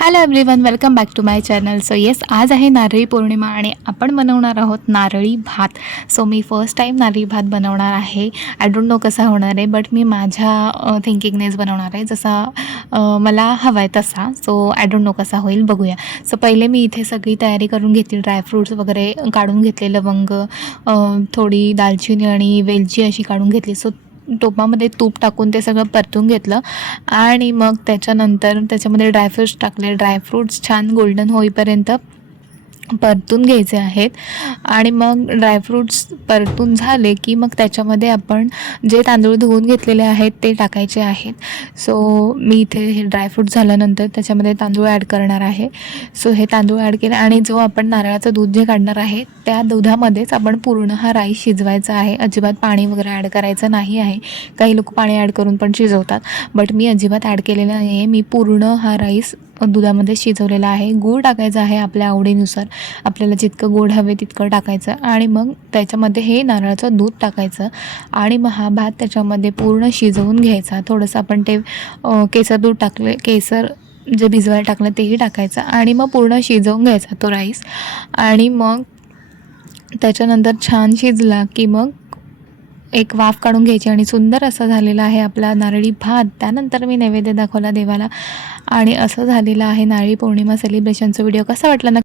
Hello everyone, welcome back to my channel. So yes, आज आहे नारळी पौर्णिमा आणि आपण बनवणार आहोत नारळी भात. सो मी फर्स्ट टाईम नारळी भात बनवणार आहे. आय डोंट नो कसा होणार आहे, बट मी माझ्या थिंकिंगनेच बनवणार आहे, जसा मला हवा आहे तसा. सो आय डोंट नो कसा होईल, बघूया. सो पहिले मी इथे सगळी तयारी करून घेतली, ड्रायफ्रूट्स वगैरे काढून घेतले, लवंग, थोडी दालचिनी आणि वेलची अशी काढून घेतली. सो टोपामध्ये तूप टाकून ते सगळं परतून घेतलं आणि मग त्याच्यानंतर त्याच्यामध्ये ड्रायफ्रूट्स टाकले. ड्रायफ्रूट्स छान गोल्डन होईपर्यंत परतून घ्यायचे आहेत आणि मग ड्रायफ्रूट्स परतून झाले की मग त्याच्यामध्ये आपण जे तांदूळ धुवून घेतलेले आहेत ते टाकायचे आहेत. सो मी इथे हे ड्रायफ्रूट झाल्यानंतर त्याच्यामध्ये तांदूळ ॲड करणार आहे. सो हे तांदूळ ॲड केले आणि जो आपण नारळाचं दूध जे काढणार आहे त्या दुधामध्येच आपण पूर्ण हा राईस शिजवायचा आहे. अजिबात पाणी वगैरे ॲड करायचं नाही आहे. काही लोक पाणी ॲड करून पण शिजवतात, बट मी अजिबात ॲड केलेलं नाही आहे. मी पूर्ण हा राईस दुधामध्ये शिजवलेला आहे. गूळ टाकायचा आहे आपल्या आवडीनुसार, आपल्याला जितकं गोड हवे तितकं टाकायचं आणि मग त्याच्यामध्ये हे नारळाचं दूध टाकायचं आणि मग हा भात त्याच्यामध्ये पूर्ण शिजवून घ्यायचा. थोडंसं आपण ते केसर दूध टाकले, केसर जे भिजवायला टाकलं तेही टाकायचं आणि मग पूर्ण शिजवून घ्यायचा तो राईस. आणि मग त्याच्यानंतर छान शिजला की मग एक वाफ काढून घ्यायची आणि सुंदर असा झालेला आहे आपला नारळी भात. त्यानंतर मी नैवेद्य दाखवला देवाला आणि असं झालेलं आहे नारळी पौर्णिमा सेलिब्रेशनचा व्हिडिओ. कसा वाटला